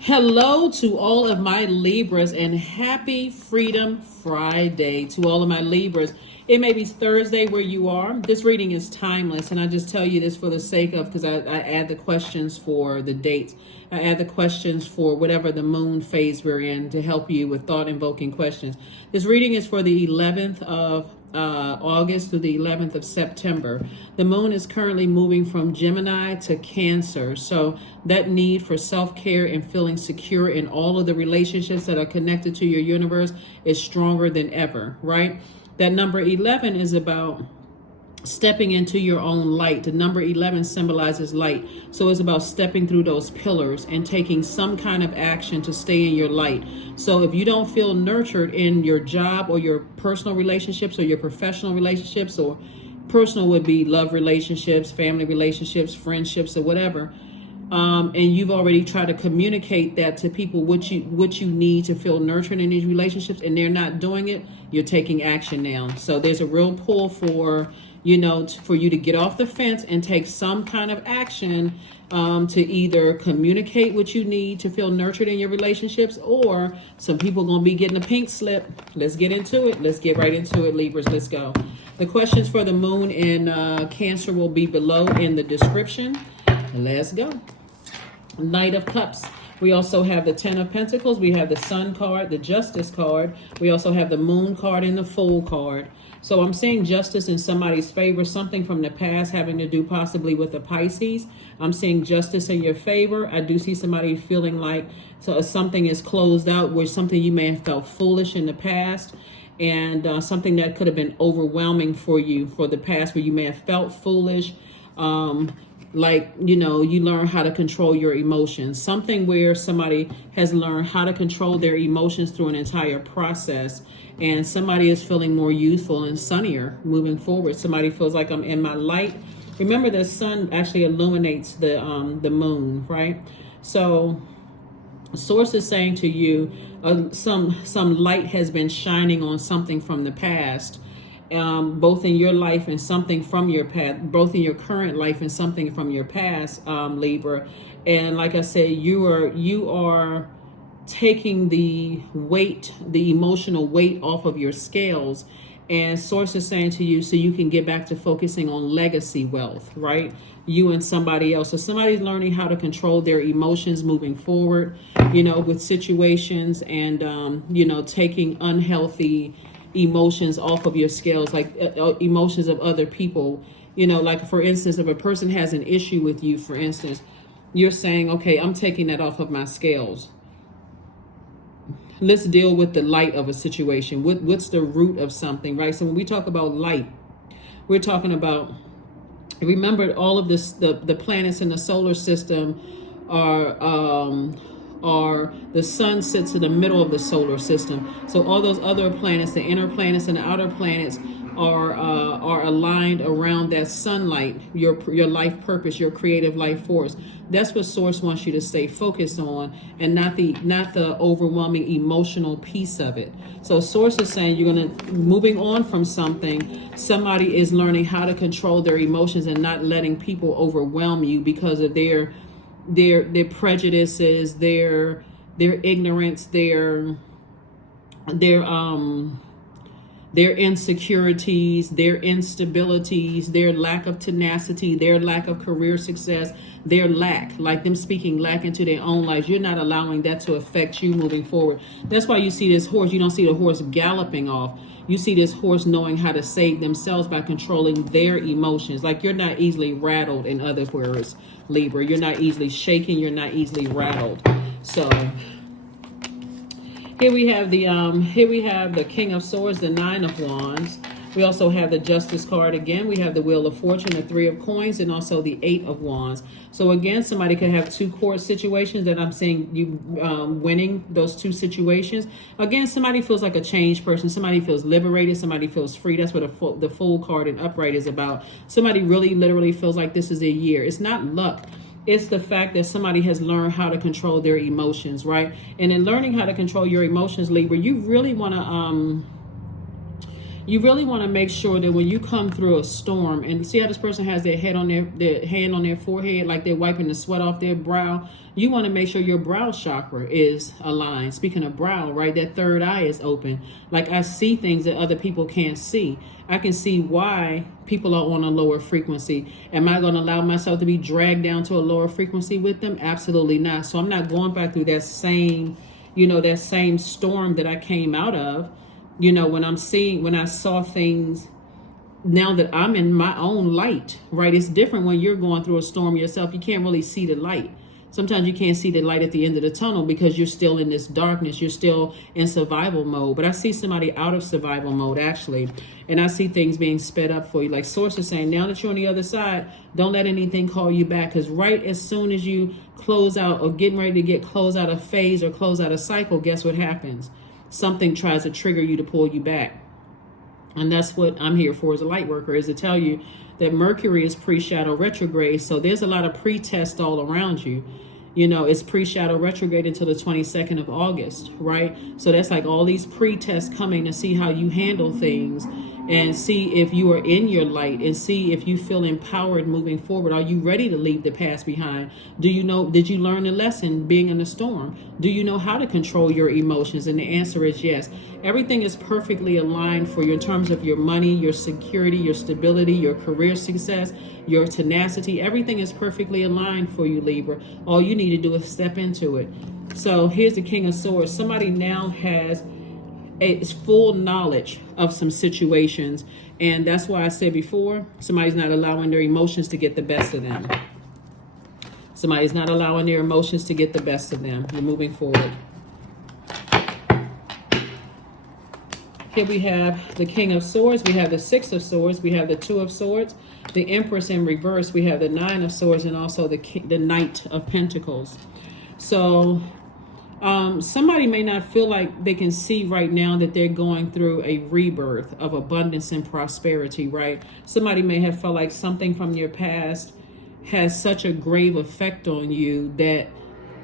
Hello to all of my Libras and happy Freedom Friday to all of my Libras. It may be Thursday where you are. This reading is timeless, and I just tell you this for the sake of, because I add the questions for the dates. I add the questions for whatever the moon phase we're in to help you with thought-invoking questions. This reading is for the 11th of August through the 11th of September. The moon is currently moving from Gemini to Cancer. So that need for self-care and feeling secure in all of the relationships that are connected to your universe is stronger than ever, right? That number 11 is about stepping into your own light. The number 11 symbolizes light. So it's about stepping through those pillars and taking some kind of action to stay in your light. So if you don't feel nurtured in your job or your personal relationships or your professional relationships, or personal would be love relationships, family relationships, friendships, or whatever, and you've already tried to communicate that to people, what you need to feel nurtured in these relationships, and they're not doing it, you're taking action now. So there's a real pull for for you to get off the fence and take some kind of action to either communicate what you need to feel nurtured in your relationships, or some people are going to be getting a pink slip. Let's get into it. Let's get right into it, Libras. Let's go. The questions for the moon in Cancer will be below in the description. Let's go. Knight of Cups. We also have the Ten of Pentacles. We have the Sun card, the Justice card. We also have the Moon card and the Fool card. So I'm seeing justice in somebody's favor, something from the past having to do possibly with the Pisces. I'm seeing justice in your favor. I do see somebody feeling like something is closed out, where something you may have felt foolish in the past, and something that could have been overwhelming for you for the past, where you may have felt foolish. You learn how to control your emotions. Something where somebody has learned how to control their emotions through an entire process, and somebody is feeling more youthful and sunnier moving forward. Somebody feels like, I'm in my light. Remember, the sun actually illuminates the moon, right? So source is saying to you, some light has been shining on something from the past, both in your life and something from your past, both in your current life and something from your past, Libra. And like I said, you are taking the weight, the emotional weight off of your scales. And source is saying to you, so you can get back to focusing on legacy wealth, right? You and somebody else. So somebody's learning how to control their emotions moving forward, with situations, and, taking unhealthy emotions off of your scales, like emotions of other people. Like, for instance, if a person has an issue with you, for instance, you're saying, okay, I'm taking that off of my scales. Let's deal with the light of a situation. What's the root of something, right? So when we talk about light, we're talking about, remember, all of this, the planets in the solar system are the sun sits in the middle of the solar system. So all those other planets, the inner planets and the outer planets, are aligned around that sunlight, your life purpose, your creative life force. That's what source wants you to stay focused on, and not the overwhelming emotional piece of it. So source is saying you're moving on from something. Somebody is learning how to control their emotions and not letting people overwhelm you because of their prejudices, their ignorance, their insecurities, their instabilities, their lack of tenacity, their lack of career success, their lack, like them speaking lack into their own lives. You're not allowing that to affect you moving forward. That's why you see this horse. You don't see the horse galloping off. You see this horse knowing how to save themselves by controlling their emotions. Like, you're not easily rattled, in other words, Libra. You're not easily shaken. You're not easily rattled. So here we have the King of Swords, the Nine of Wands. We also have the Justice card again. We have the Wheel of Fortune, the Three of Coins, and also the Eight of Wands. So again, somebody could have two court situations that I'm seeing you winning those two situations. Again, somebody feels like a changed person. Somebody feels liberated. Somebody feels free. That's what the Fool card in upright is about. Somebody really literally feels like this is their year. It's not luck. It's the fact that somebody has learned how to control their emotions, right? And in learning how to control your emotions, Libra, you really want to You really want to make sure that when you come through a storm, and see how this person has their head on their hand on their forehead, like they're wiping the sweat off their brow. You want to make sure your brow chakra is aligned. Speaking of brow, right, that third eye is open. Like, I see things that other people can't see. I can see why people are on a lower frequency. Am I going to allow myself to be dragged down to a lower frequency with them? Absolutely not. So I'm not going back through that same, that same storm that I came out of. When I saw things, now that I'm in my own light, right? It's different when you're going through a storm yourself. You can't really see the light. Sometimes you can't see the light at the end of the tunnel because you're still in this darkness. You're still in survival mode. But I see somebody out of survival mode, actually. And I see things being sped up for you. Like Source is saying, now that you're on the other side, don't let anything call you back. Because right as soon as you close out or getting ready to close out a phase or close out a cycle, guess what happens? Something tries to trigger you to pull you back. And that's what I'm here for as a light worker, is to tell you that Mercury is pre-shadow retrograde. So there's a lot of pre-test all around you. It's pre-shadow retrograde until the 22nd of August, right? So that's like all these pre-tests coming to see how you handle things and see if you are in your light and see if you feel empowered moving forward. Are you ready to leave the past behind? Did you learn a lesson being in a storm? Do you know how to control your emotions? And the answer is yes. Everything is perfectly aligned for you in terms of your money, your security, your stability, your career success, your tenacity. Everything is perfectly aligned for you, Libra. All you need to do is step into it. So here's the King of Swords. Somebody now has a full knowledge of some situations, and that's why I said before, somebody's not allowing their emotions to get the best of them. Somebody's not allowing their emotions to get the best of them. We're moving forward. Here we have the King of Swords, we have the Six of Swords, we have the Two of Swords, the Empress in reverse, we have the Nine of Swords, and also the Knight of Pentacles. So somebody may not feel like they can see right now that they're going through a rebirth of abundance and prosperity, right? Somebody may have felt like something from your past has such a grave effect on you that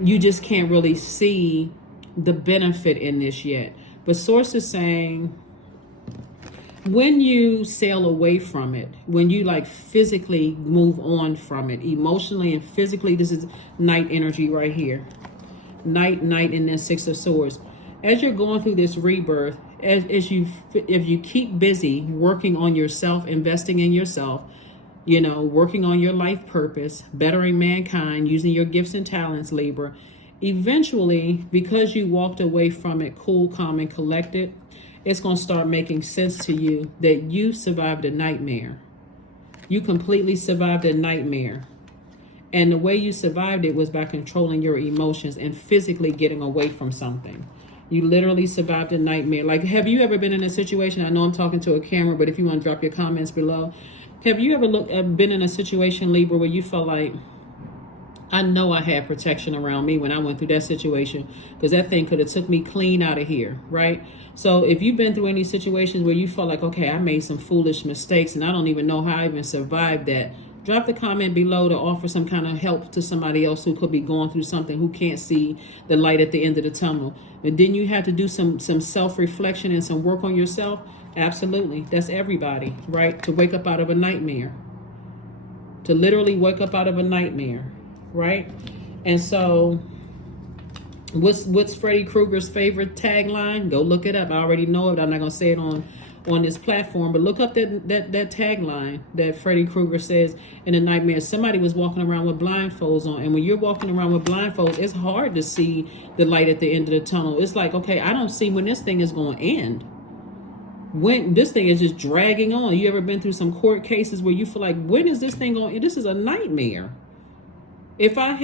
you just can't really see the benefit in this yet. But Source is saying, when you sail away from it, when you like physically move on from it, emotionally and physically, this is Knight energy right here. Knight, and then Six of Swords. As you're going through this rebirth, if you keep busy working on yourself, investing in yourself, working on your life purpose, bettering mankind, using your gifts and talents, Libra, eventually, because you walked away from it cool, calm, and collected, it's going to start making sense to you that you survived a nightmare. You completely survived a nightmare. And the way you survived it was by controlling your emotions and physically getting away from something. You literally survived a nightmare. Like, have you ever been in a situation? I know I'm talking to a camera, but if you want to drop your comments below. Have you ever been in a situation, Libra, where you felt like, I know I had protection around me when I went through that situation, because that thing could have took me clean out of here, right? So if you've been through any situations where you felt like, okay, I made some foolish mistakes and I don't even know how I even survived that, drop the comment below to offer some kind of help to somebody else who could be going through something, who can't see the light at the end of the tunnel. And then you have to do some self-reflection and some work on yourself. Absolutely. That's everybody, right? To wake up out of a nightmare. To literally wake up out of a nightmare, right? And so what's Freddy Krueger's favorite tagline? Go look it up. I already know it. I'm not going to say it on this platform, but look up that tagline that Freddy Krueger says in a nightmare. Somebody was walking around with blindfolds on, and when you're walking around with blindfolds, it's hard to see the light at the end of the tunnel. It's like, okay, I don't see when this thing is going to end. When this thing is just dragging on. You ever been through some court cases where you feel like, when is this thing going to end? This is a nightmare. If I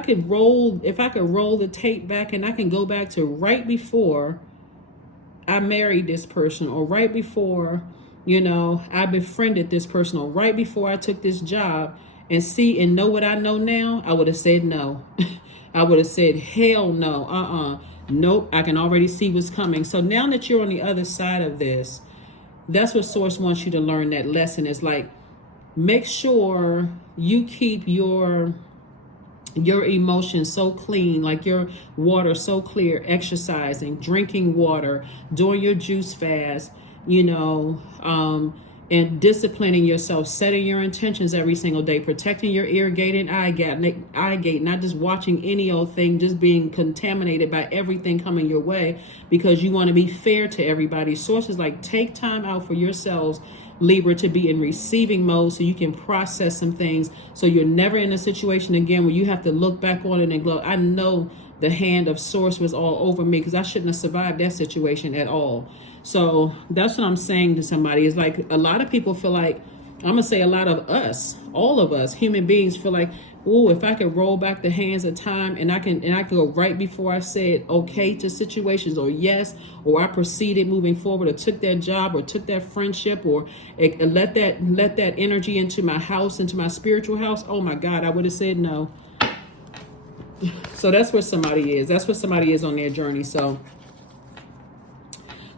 could roll the tape back, and I can go back to right before I married this person, or right before, I befriended this person, or right before I took this job, and see and know what I know now, I would have said no. I would have said, hell no, nope, I can already see what's coming. So now that you're on the other side of this, that's what Source wants you to learn. That lesson is like, make sure you keep your emotions so clean, like your water so clear, exercising, drinking water, doing your juice fast, you know, and disciplining yourself, setting your intentions every single day, protecting your ear gate and eye gate, not just watching any old thing, just being contaminated by everything coming your way because you want to be fair to everybody. Sources like take time out for yourselves, Libra, to be in receiving mode so you can process some things so you're never in a situation again where you have to look back on it and go, I know the hand of source was all over me because I shouldn't have survived that situation at all. So that's what I'm saying to somebody. Is like a lot of people feel like, I'm gonna say a lot of us, all of us human beings feel like, oh, if I could roll back the hands of time and I can go right before I said okay to situations, or yes, or I proceeded moving forward, or took that job, or took that friendship, or let that energy into my house, into my spiritual house. Oh my God, I would have said no. So that's where somebody is. That's where somebody is on their journey. So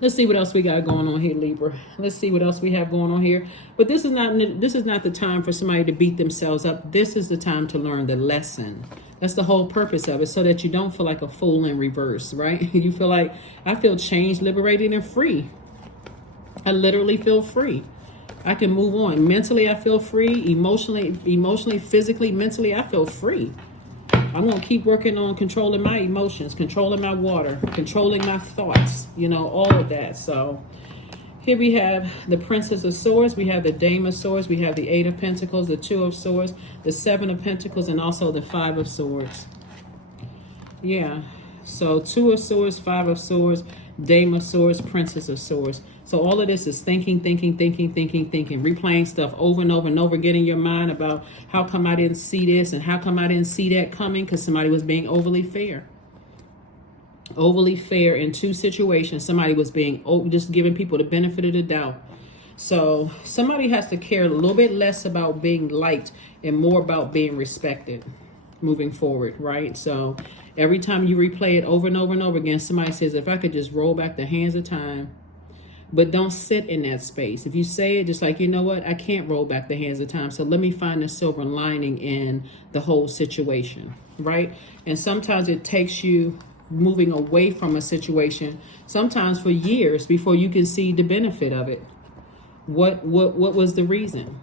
let's see what else we got going on here, Libra. Let's see what else we have going on here. But this is not the time for somebody to beat themselves up. This is the time to learn the lesson. That's the whole purpose of it, so that you don't feel like a fool in reverse, right? You feel like, I feel changed, liberated, and free. I literally feel free. I can move on. Mentally, I feel free. Emotionally, physically, mentally, I feel free. I'm going to keep working on controlling my emotions, controlling my water, controlling my thoughts, you know, all of that. So here we have the Princess of Swords. We have the Dame of Swords. We have the Eight of Pentacles, the Two of Swords, the Seven of Pentacles, and also the Five of Swords. Yeah. So Two of Swords, Five of Swords, Dame of Swords, Princess of Swords. So all of this is thinking, replaying stuff over and over and over, getting your mind about how come I didn't see this and how come I didn't see that coming, because somebody was being overly fair. Overly fair in two situations. Somebody was being just giving people the benefit of the doubt. So somebody has to care a little bit less about being liked and more about being respected moving forward, right? So every time you replay it over and over and over again, somebody says, if I could just roll back the hands of time. But don't sit in that space. If you say it, just like, you know what, I can't roll back the hands of time, so let me find the silver lining in the whole situation, right? And sometimes it takes you moving away from a situation, sometimes for years, before you can see the benefit of it. What was the reason?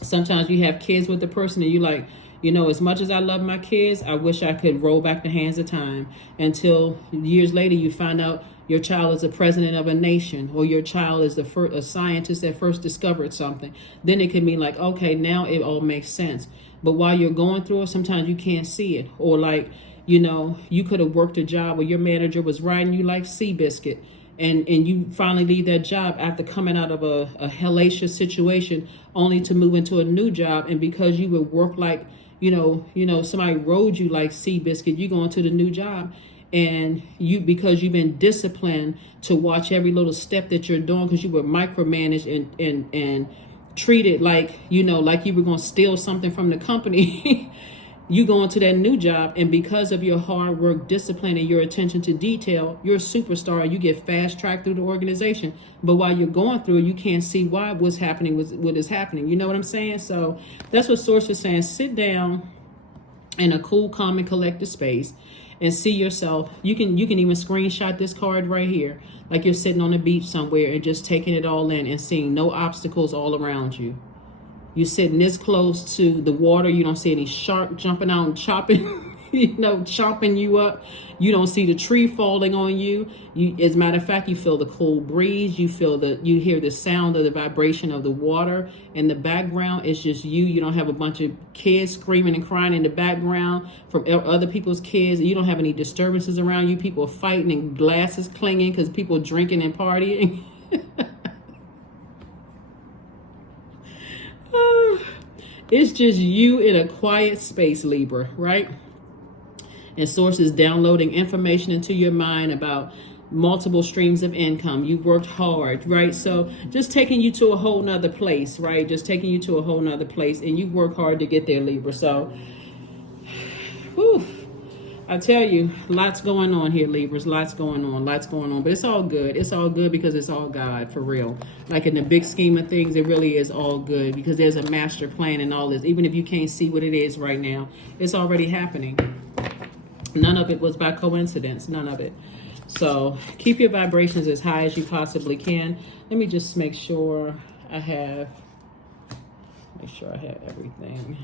Sometimes you have kids with the person and you're like, you know, as much as I love my kids, I wish I could roll back the hands of time, until years later you find out your child is the president of a nation, or your child is a scientist that first discovered something. Then it can be like, okay, now it all makes sense. But while you're going through it, sometimes you can't see it. Or like, you know, you could have worked a job where your manager was riding you like Seabiscuit, and you finally leave that job after coming out of a hellacious situation, only to move into a new job. And because you would work like, you know, somebody rode you like Seabiscuit, you go into the new job. And because you've been disciplined to watch every little step that you're doing, because you were micromanaged and treated like, you know, like you were going to steal something from the company, you go into that new job, and because of your hard work, discipline, and your attention to detail, you're a superstar and you get fast tracked through the organization. But while you're going through it, you can't see why what's happening with what is happening. You know what I'm saying? So that's what Source is saying. Sit down in a cool, calm, and collected space and see yourself. You can even screenshot this card right here, like you're sitting on the beach somewhere and just taking it all in and seeing no obstacles all around you. You're sitting this close to the water. You don't see any shark jumping out and chopping, chopping you up. You don't see the tree falling on you. As a matter of fact, you feel the cool breeze. You hear the sound of the vibration of the water in the background. It's just you. You don't have a bunch of kids screaming and crying in the background from other people's kids. You don't have any disturbances around you. People fighting and glasses clanging because people drinking and partying. It's just you in a quiet space, Libra, right? And Source is downloading information into your mind about multiple streams of income. You worked hard, right? So just taking you to a whole nother place, right? Just taking you to a whole nother place, and you work hard to get there, Libra. So, whew, I tell you, lots going on here, Libras. Lots going on. But it's all good. It's all good because it's all God, for real. Like in the big scheme of things, it really is all good because there's a master plan in all this. Even if you can't see what it is right now, it's already happening. None of it was by coincidence. None of it. So keep your vibrations as high as you possibly can. Let me just make sure I have everything.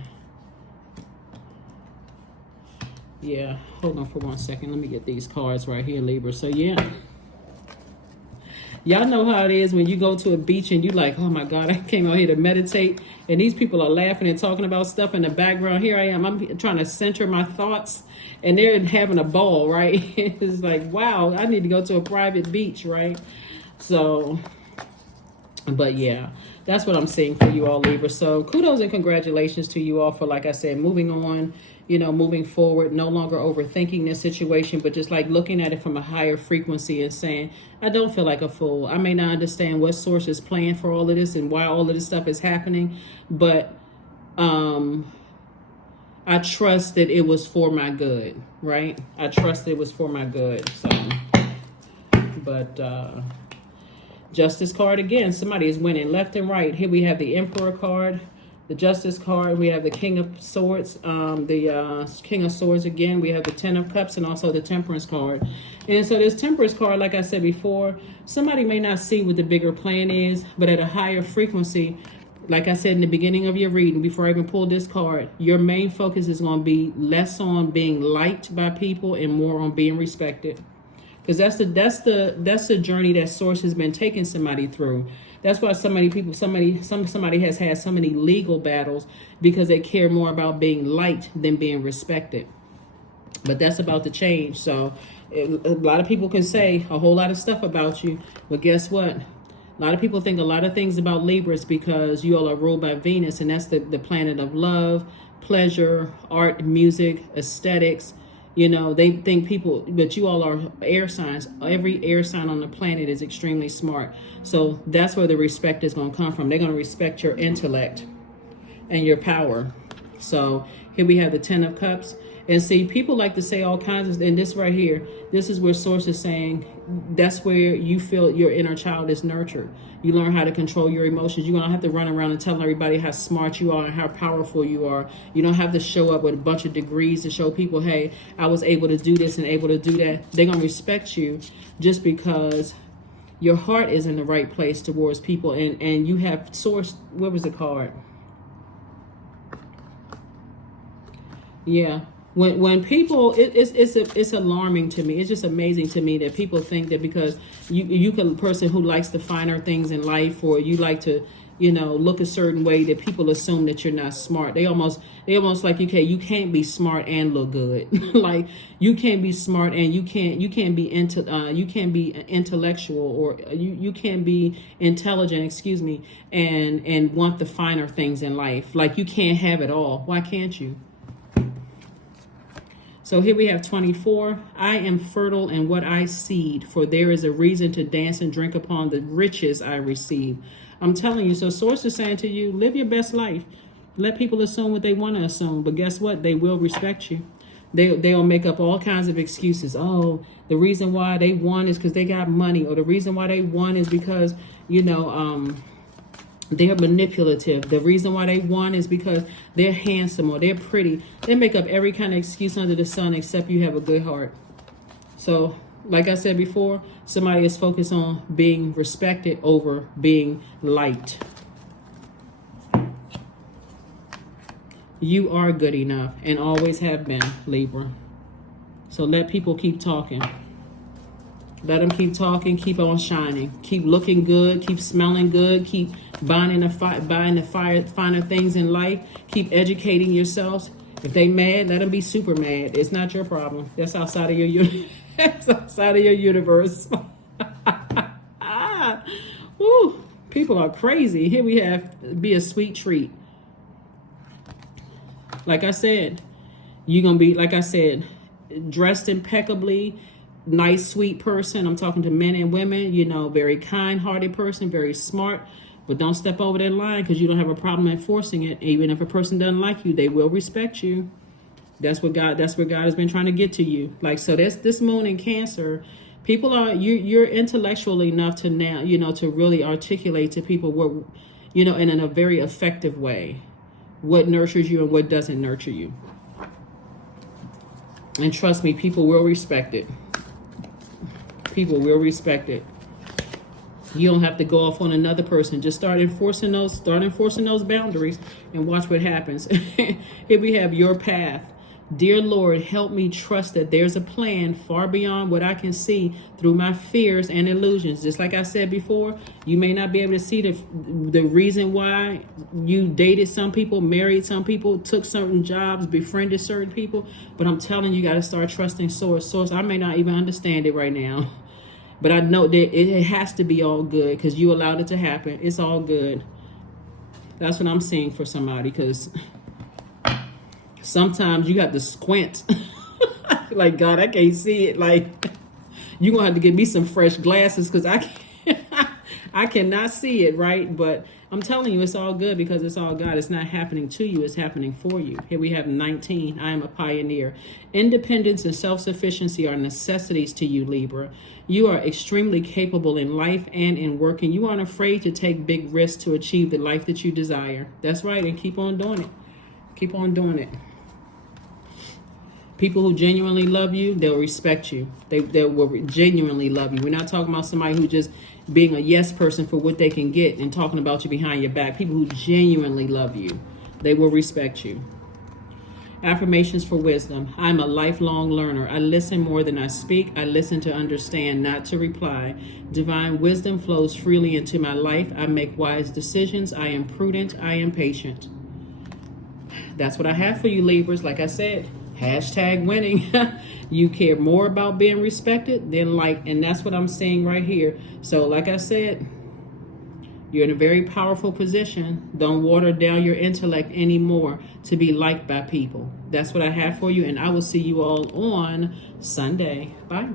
Yeah, hold on for 1 second. Let me get these cards right here, Libra. So yeah, y'all know how it is when you go to a beach and you like, oh my God, I came out here to meditate, and these people are laughing and talking about stuff in the background. Here I am, I'm trying to center my thoughts, and they're having a ball, right? It's like, wow, I need to go to a private beach, right? So, but yeah, that's what I'm seeing for you all, Libra. So kudos and congratulations to you all for, like I said, moving on, moving forward, no longer overthinking this situation, but just like looking at it from a higher frequency and saying, I don't feel like a fool. I may not understand what source is playing for all of this and why all of this stuff is happening, but I trust that it was for my good, right? I trust it was for my good. So, but Justice card again. Somebody is winning left and right. Here we have the Emperor card, the Justice card. We have the King of Swords, the King of Swords again. We have the Ten of Cups and also the Temperance card. And so this Temperance card, like I said before, somebody may not see what the bigger plan is, but at a higher frequency, like I said in the beginning of your reading, before I even pulled this card, your main focus is going to be less on being liked by people and more on being respected. Because that's the journey that Source has been taking somebody through. That's why somebody has had so many legal battles, because they care more about being liked than being respected. But that's about to change. So a lot of people can say a whole lot of stuff about you, but guess what? A lot of people think a lot of things about Libras because you all are ruled by Venus, and that's the planet of love, pleasure, art, music, aesthetics. They think people, but you all are air signs. Every air sign on the planet is extremely smart. So that's where the respect is going to come from. They're going to respect your intellect and your power. So here we have the Ten of Cups. And see, people like to say all kinds of, and this right here, this is where Source is saying that's where you feel your inner child is nurtured. You learn how to control your emotions. You don't have to run around and tell everybody how smart you are and how powerful you are. You don't have to show up with a bunch of degrees to show people, hey, I was able to do this and able to do that. They're going to respect you just because your heart is in the right place towards people. And you have Source, where was the card? Yeah. When people, it's alarming to me. It's just amazing to me that people think that because you can, a person who likes the finer things in life, or you like to, look a certain way, that people assume that you're not smart. They almost like, okay, you can't be smart and look good. Like you can't be smart and you can't be intellectual, or you can't be intelligent, excuse me, and want the finer things in life. Like you can't have it all. Why can't you? So here we have 24. I am fertile in what I seed, for there is a reason to dance and drink upon the riches I receive. I'm telling you, so Source is saying to you, live your best life. Let people assume what they want to assume, but guess what? They will respect you. They'll make up all kinds of excuses. Oh, the reason why they won is because they got money, or the reason why they won is because, they're manipulative. The reason why they won is because they're handsome or they're pretty. They make up every kind of excuse under the sun except you have a good heart. So, like I said before, somebody is focused on being respected over being liked. You are good enough and always have been, Libra. So let people keep talking. Let them keep talking, keep on shining, keep looking good, keep smelling good, keep buying the finer things in life, keep educating yourselves. If they mad, let them be super mad. It's not your problem. That's outside of your that's outside of your universe. Woo, people are crazy. Here we have be a sweet treat. Like I said, you're gonna be, like I said, dressed impeccably. Nice, sweet person. I'm talking to men and women, very kind-hearted person, very smart, but don't step over that line because you don't have a problem enforcing it. Even if a person doesn't like you, they will respect you. That's where God has been trying to get to you. Like, so this moon in Cancer, people are, you're intellectual enough to now, to really articulate to people what, in a very effective way, what nurtures you and what doesn't nurture you. And trust me, people will respect it. people will respect it. You don't have to go off on another person. Just start enforcing those boundaries and watch what happens. Here we have your path. Dear Lord, help me trust that there's a plan far beyond what I can see through my fears and illusions. Just like I said before, you may not be able to see the reason why you dated some people, married some people, took certain jobs, befriended certain people. But I'm telling you, you got to start trusting Source. Source, I may not even understand it right now. But I know that it has to be all good because you allowed it to happen. It's all good. That's what I'm seeing for somebody, because sometimes you have to squint. Like, God, I can't see it. Like, you're going to have to give me some fresh glasses because I cannot see it, right? But I'm telling you, it's all good because it's all God. It's not happening to you. It's happening for you. Here we have 19. I am a pioneer. Independence and self-sufficiency are necessities to you, Libra. You are extremely capable in life and in work, and you aren't afraid to take big risks to achieve the life that you desire. That's right, and keep on doing it. Keep on doing it. People who genuinely love you, they'll respect you. They will genuinely love you. We're not talking about somebody who just being a yes person for what they can get and talking about you behind your back. People who genuinely love you, they will respect you. Affirmations for wisdom. I'm a lifelong learner. I listen more than I speak. I listen to understand, not to reply. Divine wisdom flows freely into my life. I make wise decisions. I am prudent. I am patient. That's what I have for you, Libras. Like I said, hashtag winning. You care more about being respected than liked, and that's what I'm seeing right here. So like I said, you're in a very powerful position. Don't water down your intellect anymore to be liked by people. That's what I have for you, and I will see you all on Sunday. Bye.